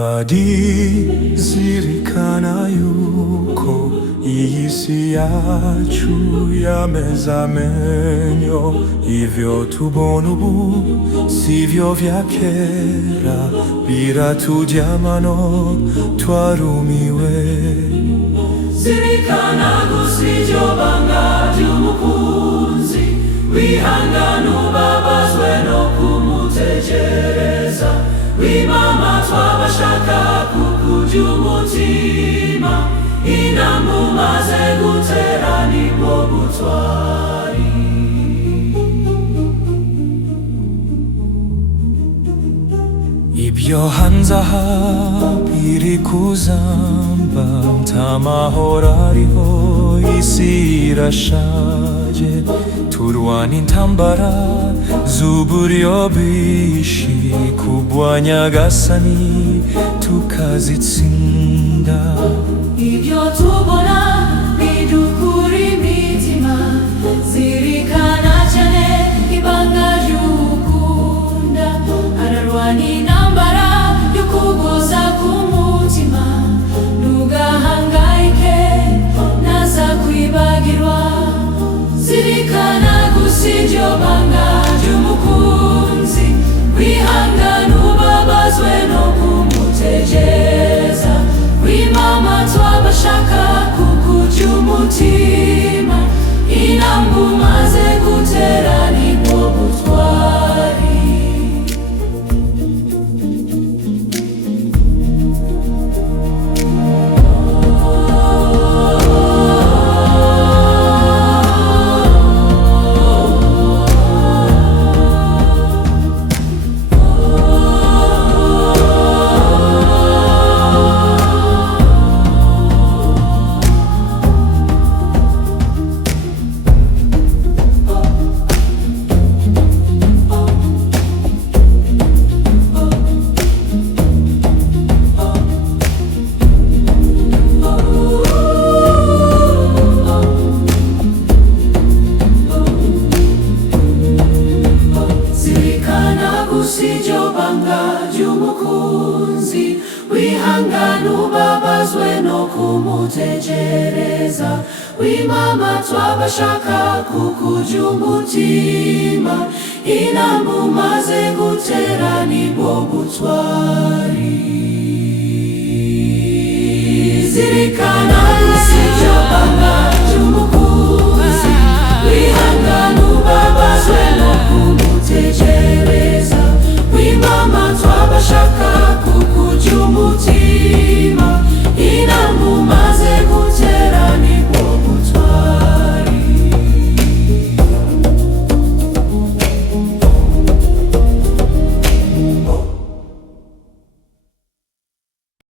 Vadi zirikana yuko iyi si yacu yameze amenyo, ivyo tubona ubu sivyo vya kera, biratujyamano twarumiwe. Zirikana gusa iryo banga ry'umukunzi, wihangane ubabazwe no kumutegereza. Wimama twabashaka kukujya umutima, intambwe umaze gutera nibwo butwari. Ibyo hanze aha biri kuzamba, nta mahoro ariho, isi irashaje. Turwana intambara z'uburyo bwinshi, kurwanya Nyagasani tukazitsinda. Ibyo tubona bidukura imitima, zirikana cyane ibanga ry'ukunda. Ararwana intambara yo kuguza k'umutima, ntugahangayike naza kwibagirwa. Zirikana gusa iryo banga ry'umukunzi, wihangane ubabazwe no kumutegereza. Wimama twabashaka kukujya umutima, intambwe umaze gutera nibwo butwari. Iryo banga ry'umukunzi, wihangane ubabazwe no kumutegereza. Wimama twabashaka kukujya umutima, intambwe umaze gutera nibwo butwari.